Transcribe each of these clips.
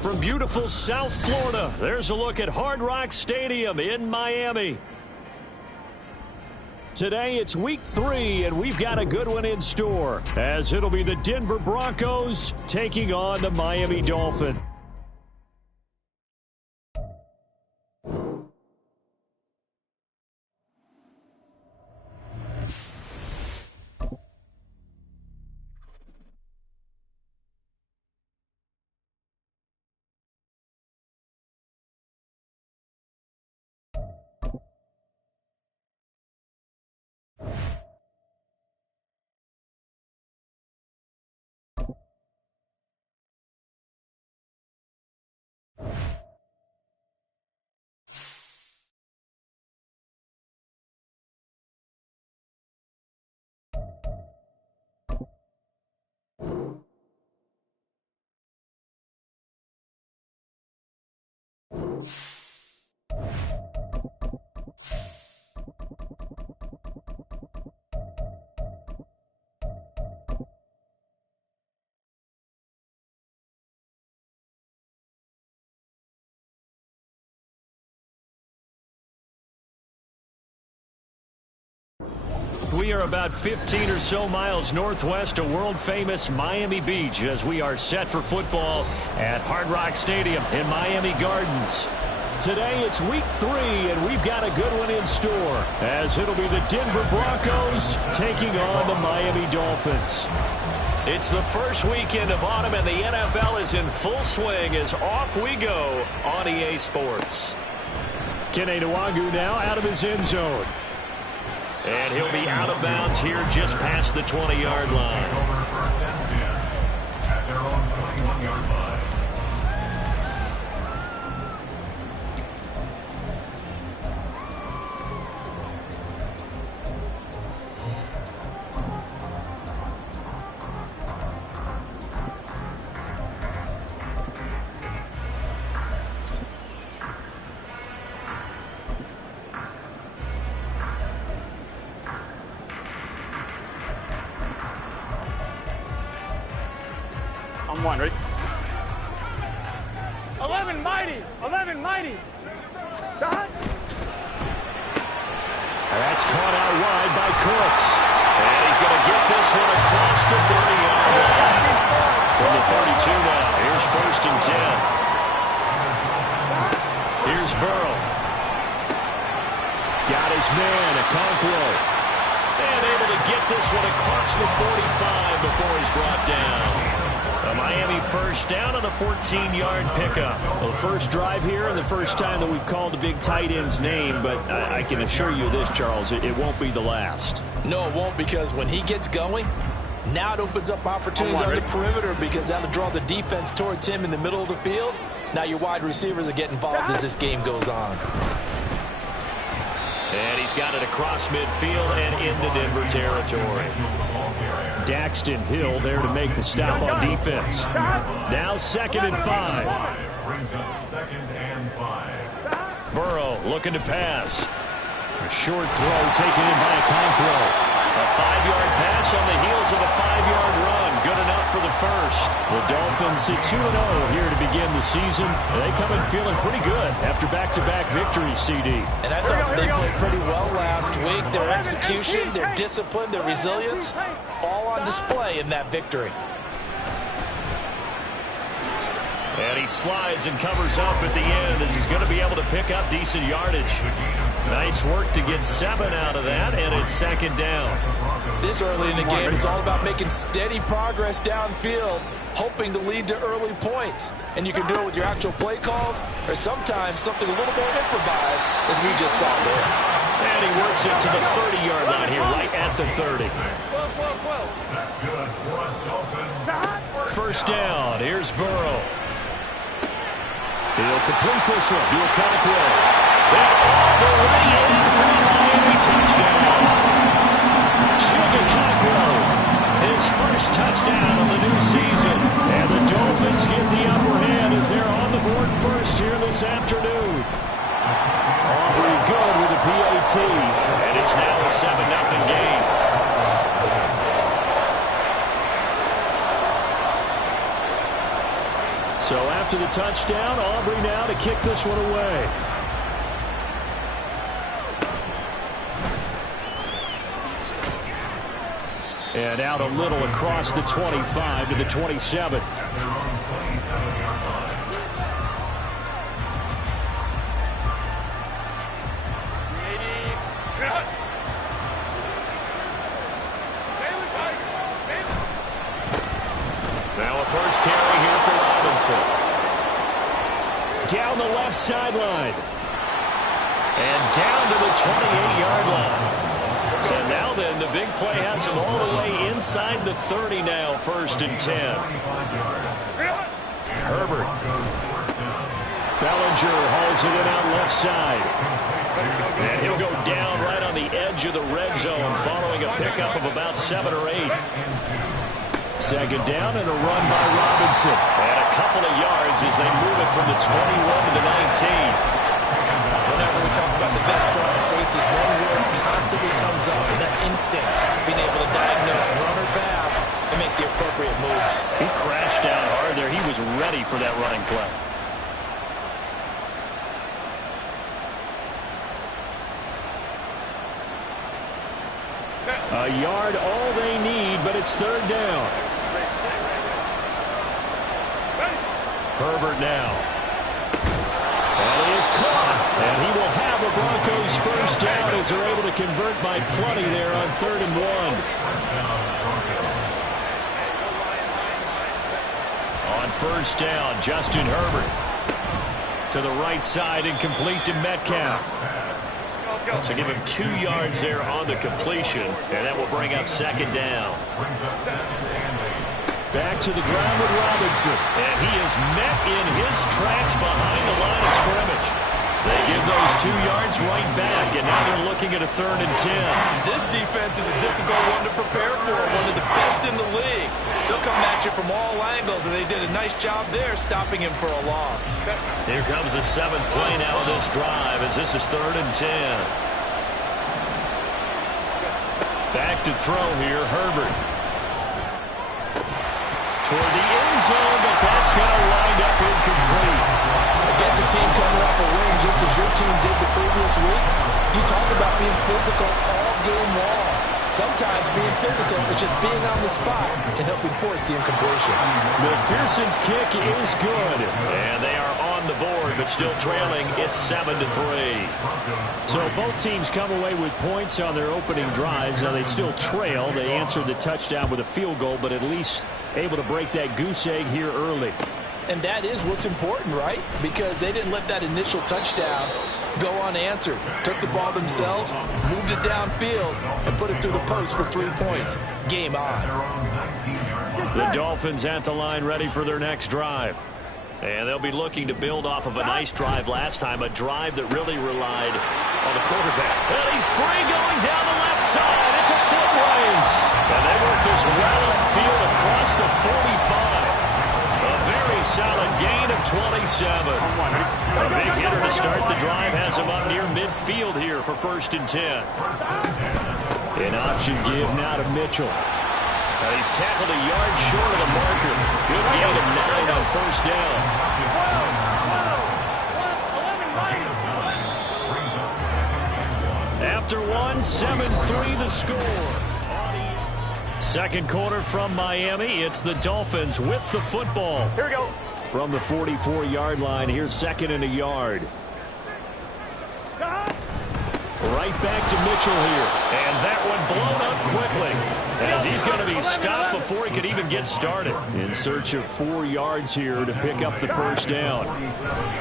from beautiful South Florida, there's a look at Hard Rock Stadium in Miami. Today it's week 3, and we've got a good one in store, as it'll be the Denver Broncos taking on the Miami Dolphins. We are about 15 or so miles northwest of world-famous Miami Beach as we are set for football at Hard Rock Stadium in Miami Gardens. Today it's week 3, and we've got a good one in store as it'll be the Denver Broncos taking on the Miami Dolphins. It's the first weekend of autumn, and the NFL is in full swing as off we go on EA Sports. Kene Nwangwu now out of his end zone. And he'll be out of bounds here just past the 20-yard line. At their own 21-yard line. One, ready? 11 mighty. 11 mighty. That's caught out wide by Cooks. And he's going to get this one across the 30-yard line. From the 32 now. Here's 1st and 10. Here's Burrow. Got his man, Okonkwo. And able to get this one across the 45 before he's brought down. A Miami first down on a 14-yard pickup. Well, first drive here and the first time that we've called a big tight end's name, but I can assure you this, Charles, it won't be the last. No, it won't, because when he gets going, now it opens up opportunities on the perimeter, because that'll draw the defense towards him in the middle of the field. Now your wide receivers will get involved as this game goes on. And he's got it across midfield and into Denver territory. Daxton Hill there to make the stop on defense. Now 2nd and 5. Brings up 2nd and 5. Burrow looking to pass. A short throw taken in by Okonkwo. A 5-yard pass on the heels of a 5-yard run. Good enough for the first. The Dolphins at 2-0 here to begin the season. They come in feeling pretty good after back-to-back victories, CD. And I thought they played pretty well last week. Their execution, their discipline, their resilience, all on display in that victory. And he slides and covers up at the end as he's going to be able to pick up decent yardage. Nice work to get 7 out of that, and it's 2nd down. This early in the game, it's all about making steady progress downfield, hoping to lead to early points. And you can do it with your actual play calls, or sometimes something a little more improvised, as we just saw there. And he works it to the 30-yard line here, right at the 30. First down, here's Burrow. He'll complete this one to Okonkwo. And all the way in for a Miami touchdown. Chig Okonkwo, his first touchdown of the new season. And the Dolphins get the upper hand as they're on the board first here this afternoon. Aubrey good with the PAT. And it's now a 7-0 game. So after the touchdown, Aubrey now to kick this one away. And out a little across the 25 to the 27. Now a first carry here for Robinson. Down the left sideline. And down to the 28-yard line. So now then, the big play has him all the way inside the 30 now, 1st and 10. Herbert. Bellinger hauls it in out left side. And he'll go down right on the edge of the red zone following a pickup of about 7 or 8. Second down and a run by Robinson. And a couple of yards as they move it from the 21 to the 19. Whenever we talk about the best strong safeties, one word constantly comes up, and that's instincts. Being able to diagnose run or pass and make the appropriate moves. He crashed down hard there. He was ready for that running play. A yard all they need, but it's 3rd down. Herbert now. And he is caught. And he will have the Broncos first down as they're able to convert by plenty there on 3rd and 1. On first down, Justin Herbert. To the right side and complete to Metcalf. So give him 2 yards there on the completion. And that will bring up 2nd down. Back to the ground with Robinson. And he is met in his tracks behind the line of scrimmage. They give those 2 yards right back, and now they're looking at a 3rd and 10. This defense is a difficult one to prepare for, one of the best in the league. They'll come at you from all angles, and they did a nice job there stopping him for a loss. Here comes the 7th play now of this drive as this is 3rd and 10. Back to throw here, Herbert. Toward the end zone, but that's going to wind up incomplete. Against a team coming off a win just as your team did the previous week, you talk about being physical all game long. Sometimes being physical is just being on the spot and helping force the incompletion. McPherson's kick is good, and they are on the board, but still trailing. It's 7-3. So both teams come away with points on their opening drives. Now they still trail. They answered the touchdown with a field goal, but at least able to break that goose egg here early. And that is what's important, right? Because they didn't let that initial touchdown go unanswered. Took the ball themselves, moved it downfield, and put it through the post for 3 points. Game on. The Dolphins at the line ready for their next drive. And they'll be looking to build off of a nice drive last time, a drive that really relied on the quarterback. And he's free going down the left side. It's a foot race. And they work this well upfield across the 45. A very solid gain of 27. A big hitter to start the drive has him up near midfield here for 1st and 10. An option give now to Mitchell. Now he's tackled a yard short of the marker. Good gain of 9 on 1st down. After 1, 7-3 the score. Second quarter from Miami. It's the Dolphins with the football. Here we go. From the 44-yard line, here's 2nd and a yard. Right back to Mitchell here. And that one blown up quickly, as he's going to be stopped before he could even get started. In search of 4 yards here to pick up the 1st down.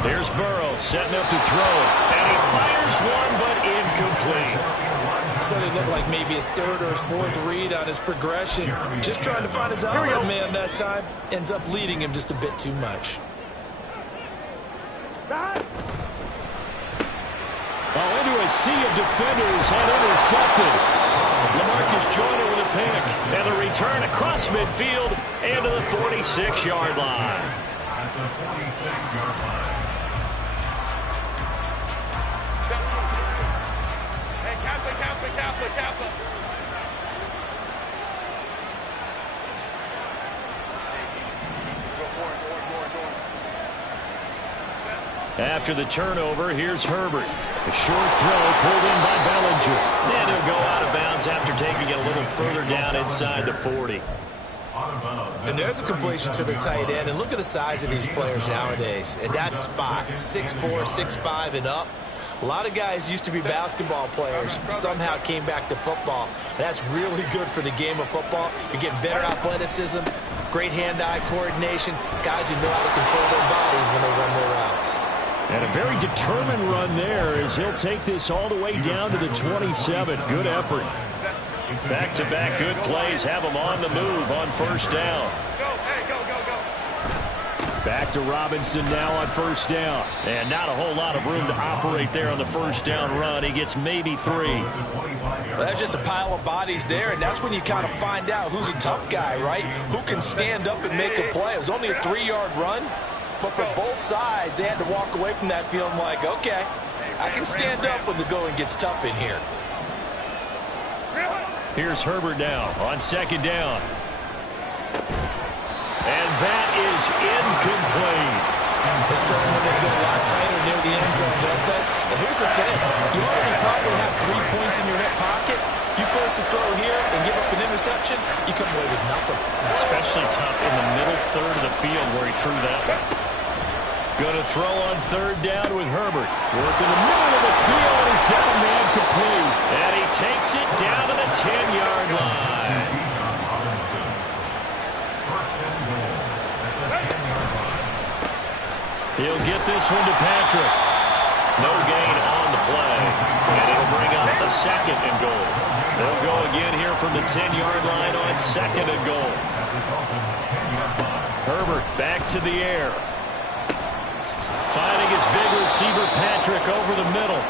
There's Burrow setting up to throw it. And he fires one, but incomplete. So they look like maybe his 3rd or his 4th read on his progression. Just trying to find his outlet man that time. Ends up leading him just a bit too much. Oh, into a sea of defenders and intercepted. LaMarcus Joyner with a pick. And the return across midfield and to the 46-yard line. At the 46-yard line. Kappa. Go forward. After the turnover, here's Herbert. A short throw pulled in by Bellinger. And he'll go out of bounds after taking it a little further down inside the 40. And there's a completion to the tight end. And look at the size of these players nowadays. At that spot, 6'4", 6'5", and up. A lot of guys used to be basketball players, somehow came back to football. And that's really good for the game of football. You're getting better athleticism, great hand-eye coordination, guys who know how to control their bodies when they run their routes. And a very determined run there as he'll take this all the way down to the 27. Good effort. Back-to-back good plays have him on the move on first down. Back to Robinson now on first down. And not a whole lot of room to operate there on the first down run. He gets maybe 3. Well, that's just a pile of bodies there, and that's when you kind of find out who's a tough guy, right? Who can stand up and make a play. It was only a 3-yard run, but for both sides, they had to walk away from that feeling like, okay, I can stand up when the going gets tough in here. Here's Herbert now on second down. And that is incomplete. This throwing windows get a lot tighter near the end zone, don't they? And here's the thing. You already probably have 3 points in your hip pocket. You force a throw here and give up an interception, you come away with nothing. Especially tough in the middle third of the field where he threw that one. Going to throw on third down with Herbert. Working the middle of the field, and he's got a man complete. And he takes it down to the 10-yard line. He'll get this one to Patrick. No gain on the play. And it'll bring up a 2nd and goal. They'll go again here from the 10-yard line on 2nd and goal. Herbert back to the air. Finding his big receiver Patrick over the middle.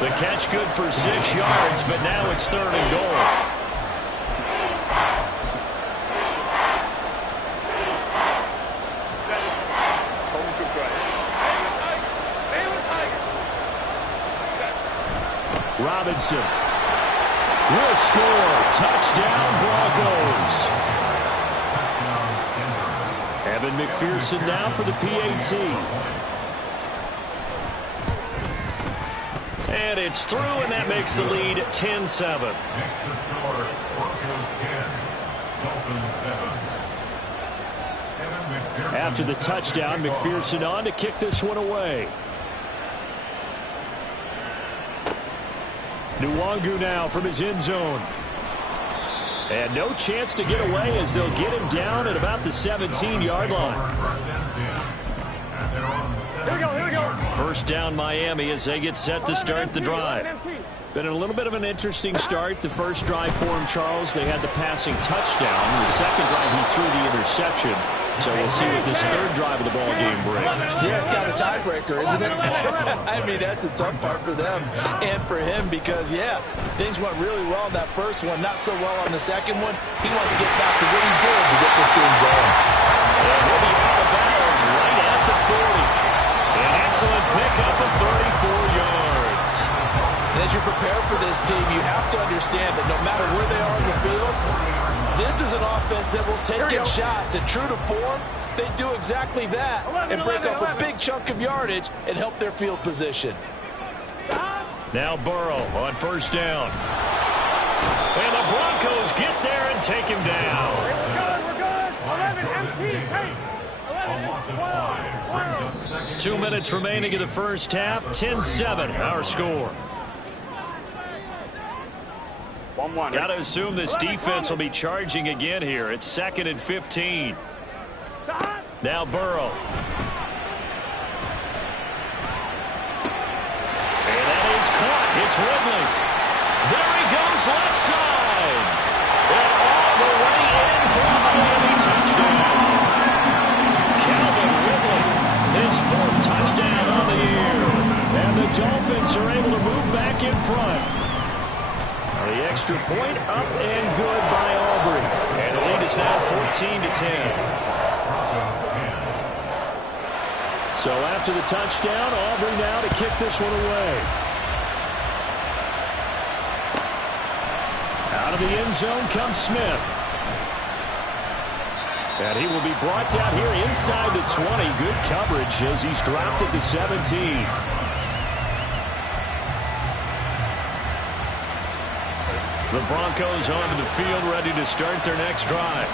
The catch good for 6 yards, but now it's 3rd and goal. Robinson will score. Touchdown, Broncos. Evan McPherson now for the PAT. And it's through, and that makes the lead 10-7. Next to score, Broncos 10, Dolphins 7. After the touchdown, McPherson on to kick this one away. Nwangu now from his end zone. And no chance to get away as they'll get him down at about the 17-yard line. Here we go. First down Miami as they get set to start the drive. Been a little bit of an interesting start. The first drive for him, Charles, they had the passing touchdown. The second drive, he threw the interception. So we'll see what this third drive of the ball game brings. Yeah, it's kind of a tiebreaker, isn't it? I mean, that's the tough part for them and for him because, yeah, things went really well in that first one, not so well on the second one. He wants to get back to what he did to get this game going. And he'll be out of bounds right at the 40. An excellent pickup of 34 yards. And as you prepare for this team, you have to understand that no matter where they are in the field, this is an offense that will take in shots. And true to form, they do exactly that and break up a big chunk of yardage and help their field position. Now Burrow on first down. And the Broncos get there and take him down. We're good. 11 empty pace. 11, 12. 2 minutes remaining in the first half. 10-7, our score. 1-1. Got to assume this defense will be charging again here. It's 2nd and 15. Now Burrow. And that is caught. It's Ridley. There he goes left side. And all the way in for a Miami touchdown. Calvin Ridley, his 4th touchdown on the year. And the Dolphins are able to move back in front. The extra point up and good by Aubrey. And the lead is now 14-10. So after the touchdown, Aubrey now to kick this one away. Out of the end zone comes Smith. And he will be brought down here inside the 20. Good coverage as he's dropped at the 17. The Broncos onto the field, ready to start their next drive.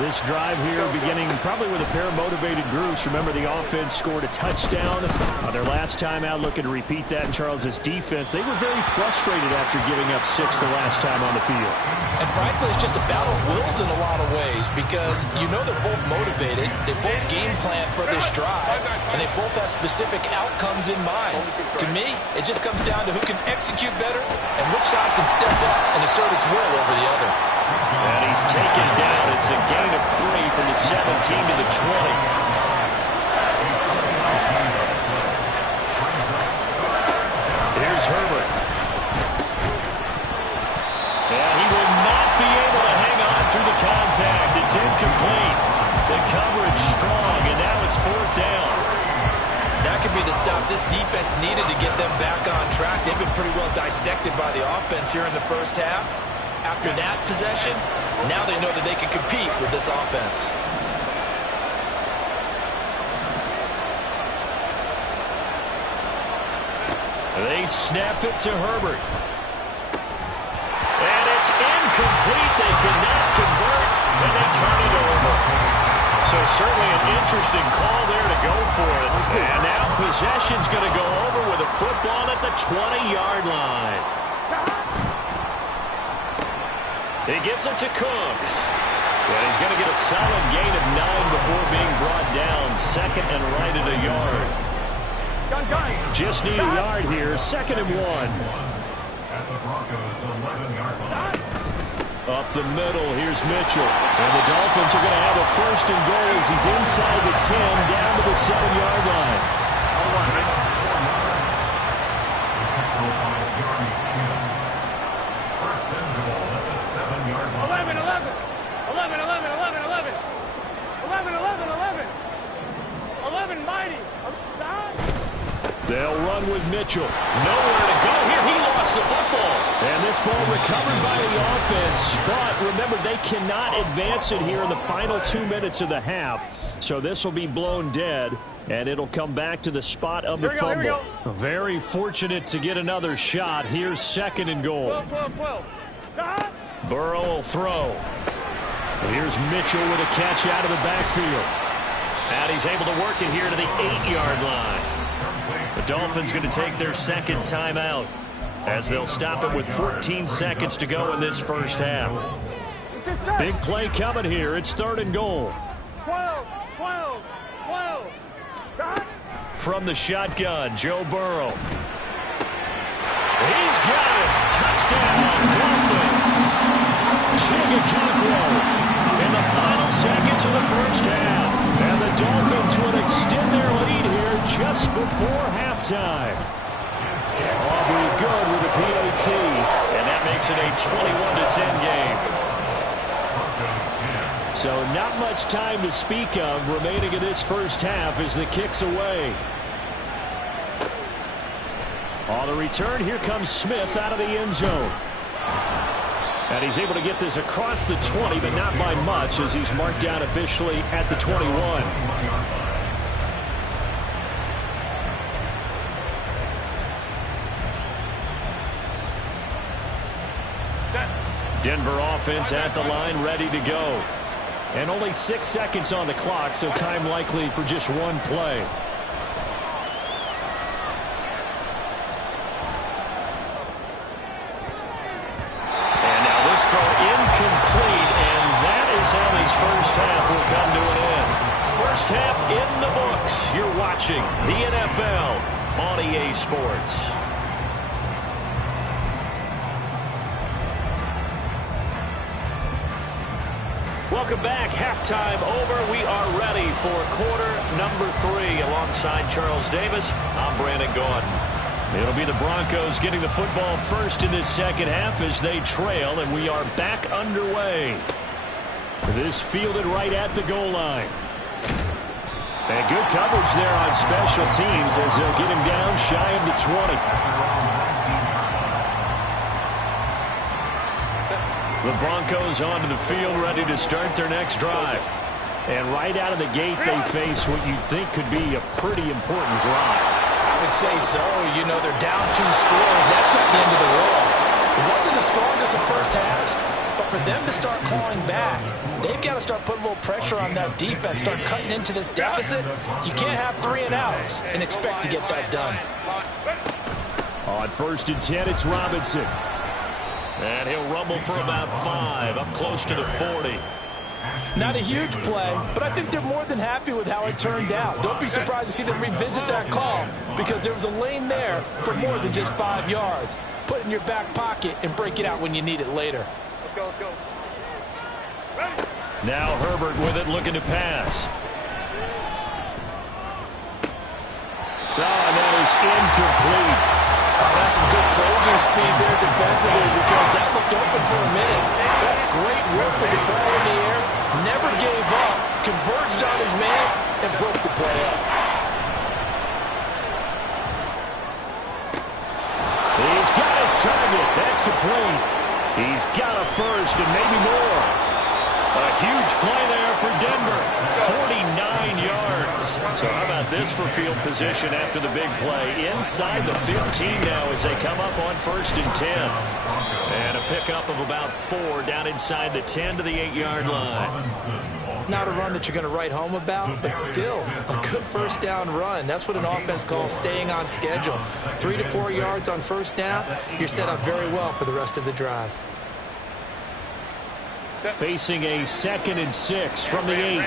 This drive here beginning probably with a pair of motivated groups. Remember, the offense scored a touchdown on their last time out. Looking to repeat that in Charles' defense. They were very frustrated after giving up 6 the last time on the field. And frankly, it's just a battle of wills in a lot of ways because you know they're both motivated. They both game plan for this drive, and they both have specific outcomes in mind. To me, it just comes down to who can execute better and which side can step up and assert its will over the other. And he's taken down. It's a gain of 3 from the 17 to the 20. Here's Herbert. And he will not be able to hang on through the contact. It's incomplete. The coverage strong, and now it's 4th down. That could be the stop this defense needed to get them back on track. They've been pretty well dissected by the offense here in the first half. After that possession, now they know that they can compete with this offense. They snap it to Herbert. And it's incomplete. They cannot convert, and they turn it over. So certainly an interesting call there to go for it. And now possession's going to go over with a football at the 20-yard line. He gets it to Cooks. And he's going to get a solid gain of 9 before being brought down. 2nd and right at a yard. Just need a yard here. 2nd and 1. At the Broncos' 11-yard line. Up the middle, here's Mitchell. And the Dolphins are going to have a 1st and goal as he's inside the 10, down to the 7-yard line. 11, mighty. They'll run with Mitchell. Nowhere to go here. He lost the football. And this ball recovered by the offense. But remember, they cannot advance it here in the final 2 minutes of the half. So this will be blown dead, and it'll come back to the spot of the fumble. Very fortunate to get another shot. Here's 2nd and goal. 12. Burrow will throw. Here's Mitchell with a catch out of the backfield. And he's able to work it here to the 8-yard line. The Dolphins going to take their 2nd timeout as they'll stop it with 14 seconds to go in this first half. Big play coming here. It's 3rd and goal. 12. From the shotgun, Joe Burrow. He's got it. Touchdown, Dolphins. Chigga in the final seconds of the first half. And the Dolphins would extend their lead here just before halftime. Aubrey good with a PAT, and that makes it a 21-10 game. So not much time to speak of remaining in this first half as the kick's away. On the return, here comes Smith out of the end zone. And he's able to get this across the 20, but not by much as he's marked down officially at the 21. Denver offense at the line, ready to go. And only 6 seconds on the clock, so time likely for just one play. Incomplete, and that is how this first half will come to an end. First half in the books. You're watching the NFL on EA Sports. Welcome back. Halftime over. We are ready for quarter number 3. Alongside Charles Davis, I'm Brandon Gaudin. It'll be the Broncos getting the football first in this second half as they trail, and we are back underway. This fielded right at the goal line. And good coverage there on special teams as they'll get him down shy of the 20. The Broncos onto the field ready to start their next drive. And right out of the gate, they face what you think could be a pretty important drive. I would say so. You know, they're down 2 scores. That's not the end of the world. It wasn't the strongest of first halves, but for them to start clawing back, they've got to start putting a little pressure on that defense, start cutting into this deficit. You can't have 3 and outs and expect to get that done. On 1st and 10, it's Robinson. And he'll rumble for about 5, up close to the 40. Not a huge play, but I think they're more than happy with how it turned out. Don't be surprised to see them revisit that call because there was a lane there for more than just 5 yards. Put it in your back pocket and break it out when you need it later. Let's go, let's go. Now Herbert with it, looking to pass. And that is incomplete. That's some good closing speed there defensively because that looked open for a minute. That's great work with the ball in the air. Never gave up, converged on his man, and broke the play up. He's got his target. That's complete. He's got a first and maybe more. A huge play there for Denver. 49 yards. So how about this for field position after the big play? Inside the 15 now as they come up on 1st and 10. And a pickup of about 4 down inside the 10 to the 8-yard line. Not a run that you're going to write home about, but still a good first down run. That's what an offense calls staying on schedule. 3 to 4 yards on first down, you're set up very well for the rest of the drive. Facing a 2nd and 6 from the 8.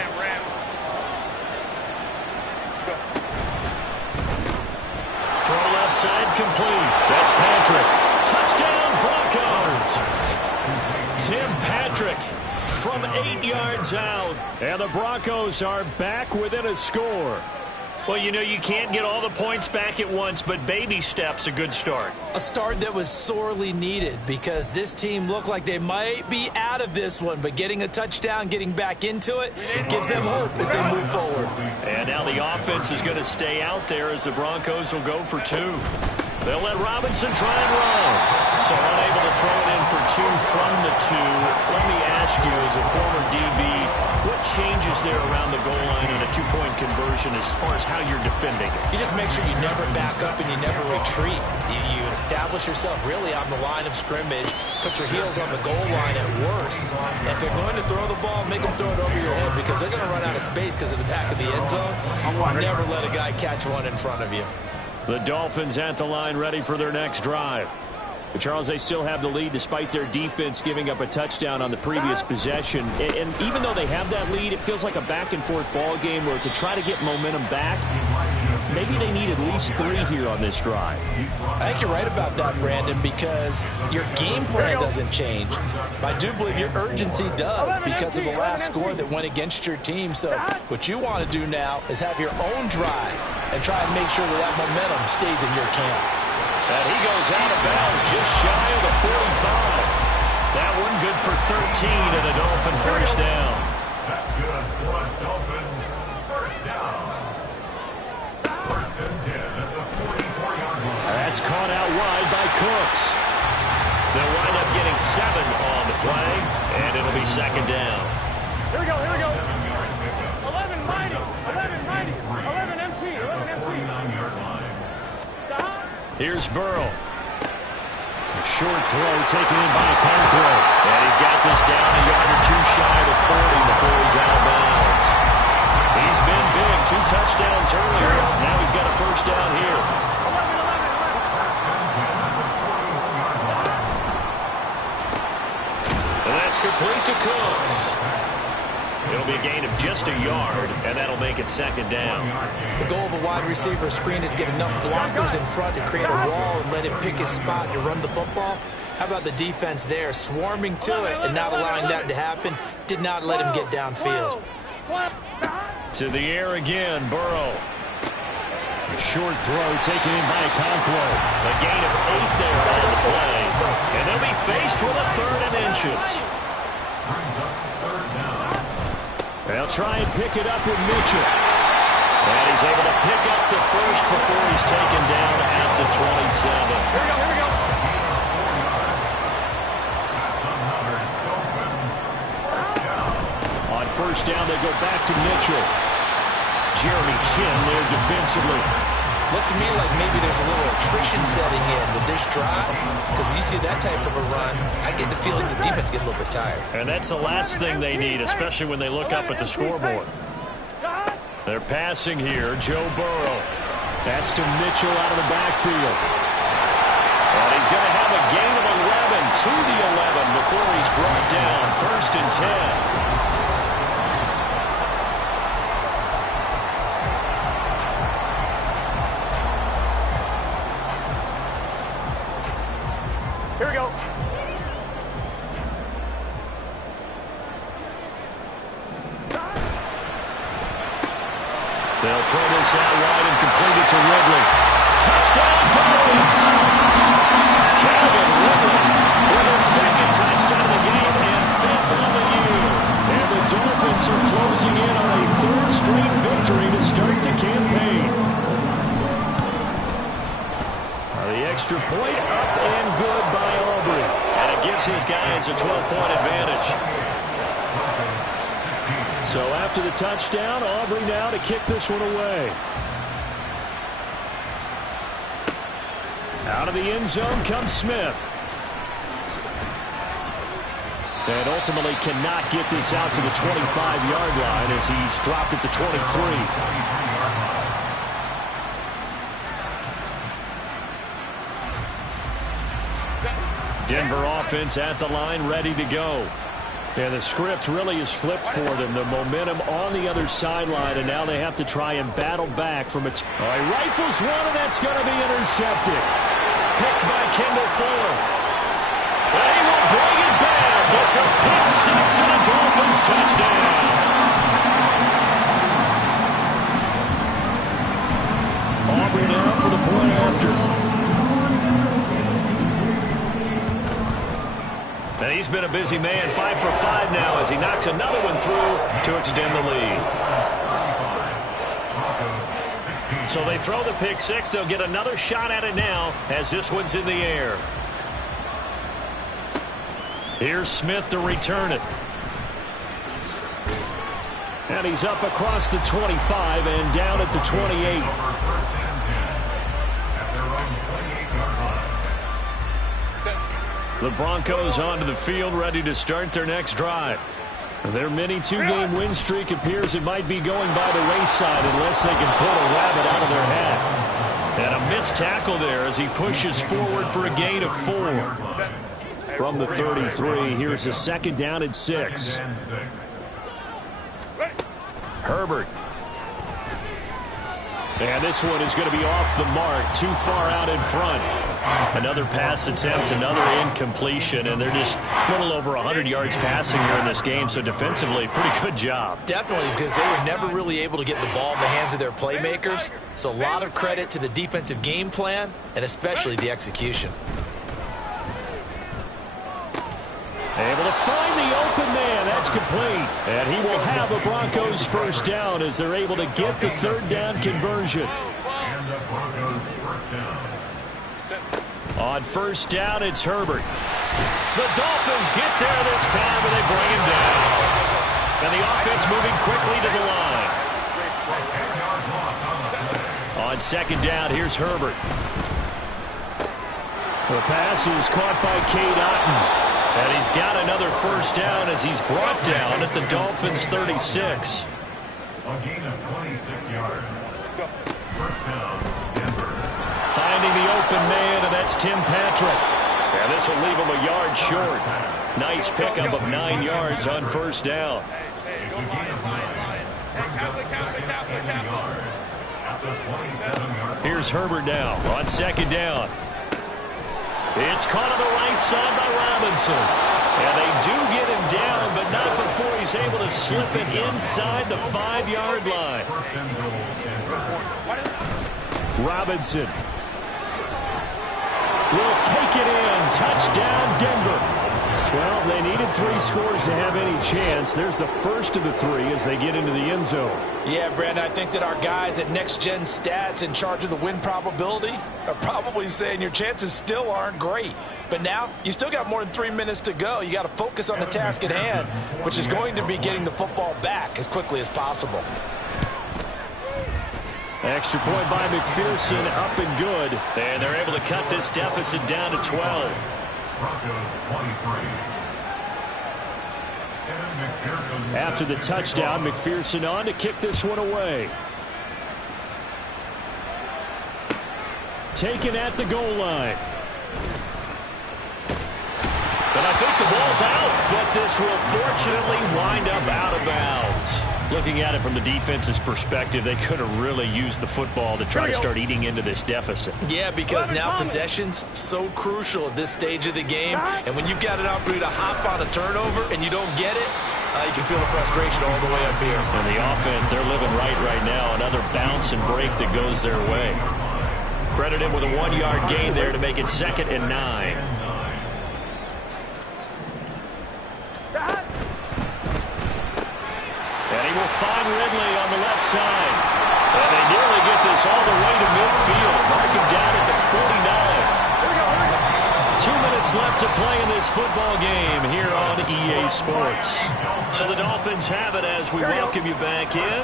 Throw left side complete. That's Patrick. Touchdown Broncos. Tim Patrick from 8 yards out. And the Broncos are back within a score. Well, you know, you can't get all the points back at once, but baby steps, a good start. A start that was sorely needed because this team looked like they might be out of this one, but getting a touchdown, getting back into it, gives them hope as they move forward. And now the offense is going to stay out there as the Broncos will go for 2. They'll let Robinson try and run. So unable to throw it in for 2 from the 2. Let me ask you, as a former DB, what changes there around the goal line on a 2-point conversion as far as how you're defending it? You just make sure you never back up and you never retreat. You establish yourself really on the line of scrimmage, put your heels on the goal line at worst. And if they're going to throw the ball, make them throw it over your head because they're going to run out of space because of the back of the end zone. Never let a guy catch one in front of you. The Dolphins at the line ready for their next drive. But Charles, they still have the lead despite their defense giving up a touchdown on the previous possession. And even though they have that lead, it feels like a back-and-forth ball game where to try to get momentum back, maybe they need at least 3 here on this drive. I think you're right about that, Brandon, because your game plan doesn't change. I do believe your urgency does because of the last score that went against your team. So what you want to do now is have your own drive and try and make sure that momentum stays in your camp. And he goes out of bounds just shy of the 45. That one good for 13 and a Dolphin first down. That's good for a Dolphins first down. 1st and 10 at the 44-yard line. That's caught out wide by Cooks. They'll wind up getting 7 on the play, and it'll be 2nd down. Here we go, here we go. 7-yard pickup. 11 mighty, 11 mighty, 11 MT, 11 MT. 49-yard line. Here's Burrow. Short throw taken in by Conklin. And he's got this down a yard or 2 shy of the 40 before he's out of bounds. He's been big. 2 touchdowns earlier. Now he's got a first down here. 11. And that's complete to Cooks. It'll be a gain of just a yard, and that'll make it 2nd down. The goal of a wide receiver screen is get enough blockers in front to create a wall and let him pick his spot to run the football. How about the defense there, swarming to it and not allowing that to happen? Did not let him get downfield. To the air again, Burrow. A short throw taken in by Conklin. A gain of 8 there on the play. And they'll be faced with a 3rd and inches. They'll try and pick it up with Mitchell. And he's able to pick up the first before he's taken down at the 27. Here we go, here we go. On first down. They go back to Mitchell. Jeremy Chin there defensively. Looks to me like maybe there's a little attrition setting in with this drive, because when you see that type of a run, I get the feeling the defense get a little bit tired. And that's the last thing they need, especially when they look up at the scoreboard. They're passing here. Joe Burrow. That's to Mitchell out of the backfield. And he's going to have a gain of 11 to the 11 before he's brought down. 1st and 10. Here we go. They'll throw this out wide and complete it to Ridley. Touchdown, Dolphins! Calvin Ridley with his 2nd touchdown of the game and 5th on the year. And the Dolphins are closing in on a 3rd straight victory to start the campaign. The extra point up and good by Aubrey. And it gives his guys a 12-point advantage. So after the touchdown, Aubrey now to kick this one away. Out of the end zone comes Smith. And ultimately cannot get this out to the 25-yard line as he's dropped at the 23. Denver offense at the line, ready to go. And the script really is flipped for them. The momentum on the other sideline, and now they have to try and battle back from it. All right, rifles one, and that's going to be intercepted. Picked by Kendall Fuller. And he will bring it back. Gets a pick six and a Dolphins touchdown. Aubrey now for the point after. And he's been a busy man, 5 for 5 now as he knocks another one through to extend the lead. So they throw the pick six. They'll get another shot at it now as this one's in the air. Here's Smith to return it. And he's up across the 25 and down at the 28. The Broncos onto the field, ready to start their next drive. Their mini two-game win streak appears it might be going by the wayside unless they can pull a rabbit out of their hat. And a missed tackle there as he pushes forward for a gain of 4. From the 33, here's a 2nd down and 6. Herbert. And this one is going to be off the mark, too far out in front. Another pass attempt, another incompletion, and they're just a little over 100 yards passing here in this game, so defensively, pretty good job. Definitely, because they were never really able to get the ball in the hands of their playmakers, so a lot of credit to the defensive game plan, and especially the execution. Able to find the open man. That's complete. And he will have a Broncos first down as they're able to get the 3rd down conversion. And the Broncos first down. On first down, it's Herbert. The Dolphins get there this time, and they bring him down. And the offense moving quickly to the line. On 2nd down, here's Herbert. The pass is caught by Cade Otton. And he's got another first down as he's brought down at the Dolphins' 36. A gain of 26 yards. First down, Denver. Finding the open man, and that's Tim Patrick. And this will leave him a yard short. Nice pickup of 9 yards on first down. It's a gain of 9. Brings up 2nd and a yard at the 27-yard line. Here's Herbert now on 2nd down. It's caught on the right side by Robinson. And they do get him down, but not before he's able to slip it inside the 5-yard line. Robinson will take it in. Touchdown, Denver. Well, they needed 3 scores to have any chance. There's the first of the 3 as they get into the end zone. Yeah, Brandon, I think that our guys at Next Gen Stats in charge of the win probability are probably saying your chances still aren't great. But now, you still got more than 3 minutes to go. You got to focus on the task at hand, which is going to be getting the football back as quickly as possible. Extra point by McPherson, up and good. And they're able to cut this deficit down to 12. Broncos 23. After the touchdown, McPherson on to kick this one away. Taken at the goal line. And I think the ball's out, but this will fortunately wind up out of bounds. Looking at it from the defense's perspective, they could have really used the football to try to start eating into this deficit. Yeah, because now possession's so crucial at this stage of the game. And when you've got an opportunity to hop on a turnover and you don't get it, you can feel the frustration all the way up here. And the offense, they're living right now. Another bounce and break that goes their way. Credit him with a 1-yard gain there to make it 2nd and 9. And he will find Ridley on the left side. And they nearly get this all the way to midfield. Mark him down at the 49. 2 minutes left to play in this football game here on EA Sports. So the Dolphins have it as we welcome you back in.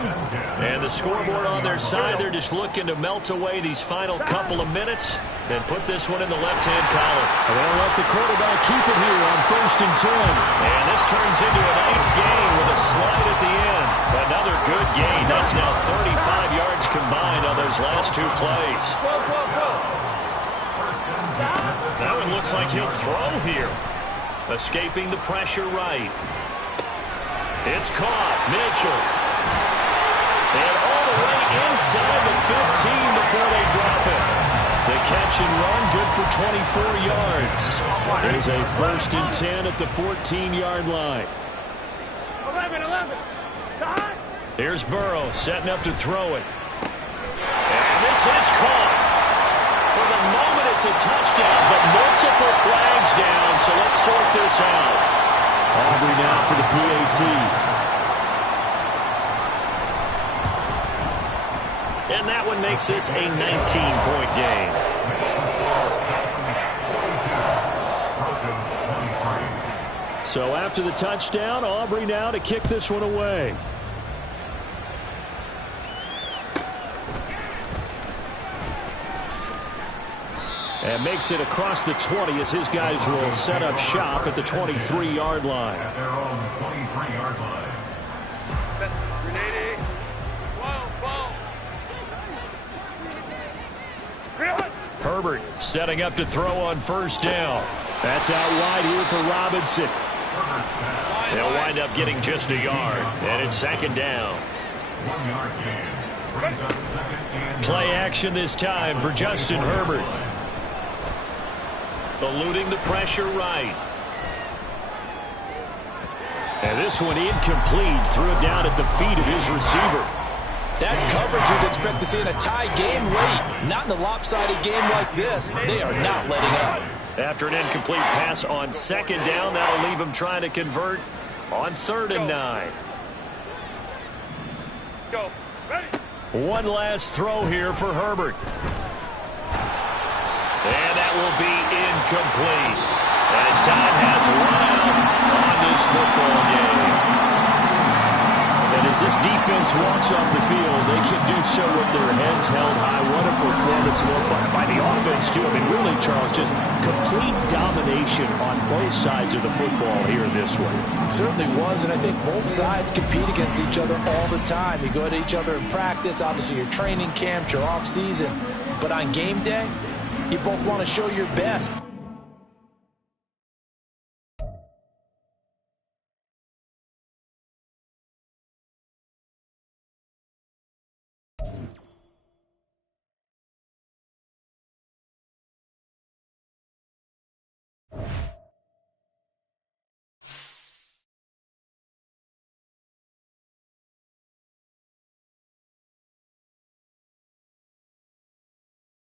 And the scoreboard on their side, they're just looking to melt away these final couple of minutes and put this one in the left-hand column. And they'll let the quarterback keep it here on 1st and 10. And this turns into a nice gain with a slide at the end. Another good gain. That's now 35 yards combined on those last 2 plays. That one looks like he'll throw here. Escaping the pressure right. It's caught. Mitchell. And all the way inside the 15 before they drop it. The catch and run, good for 24 yards. It is a 1st and 10 at the 14-yard line. 11. Here's Burrow setting up to throw it. And this is caught. For the moment, it's a touchdown, but multiple flags down, so let's sort this out. Aubrey now for the PAT. And that one makes this a 19-point game. So after the touchdown, Aubrey now to kick this one away. And makes it across the 20 as his guys will set up shop at the 23-yard line. At their own 23-yard line. Herbert setting up to throw on 1st down. That's out wide here for Robinson. They'll wind up getting just a yard. And it's 2nd down. 1-yard gain. Brings up 2nd and Play action this time for Justin Herbert. Eluding the pressure right. And this one incomplete. Threw it down at the feet of his receiver. That's coverage you'd expect to see in a tie game late. Not in a lopsided game like this. They are not letting up. After an incomplete pass on 2nd down, that'll leave him trying to convert on 3rd and 9. Go. Ready. One last throw here for Herbert. And that will be incomplete. As time has run out on this football game. And as this defense walks off the field, they can do so with their heads held high. What a performance by the offense, too. I mean, really, Charles, just complete domination on both sides of the football here in this one. It certainly was, and I think both sides compete against each other all the time. You go at each other in practice, obviously your training camps, your off season. But on game day, you both want to show your best.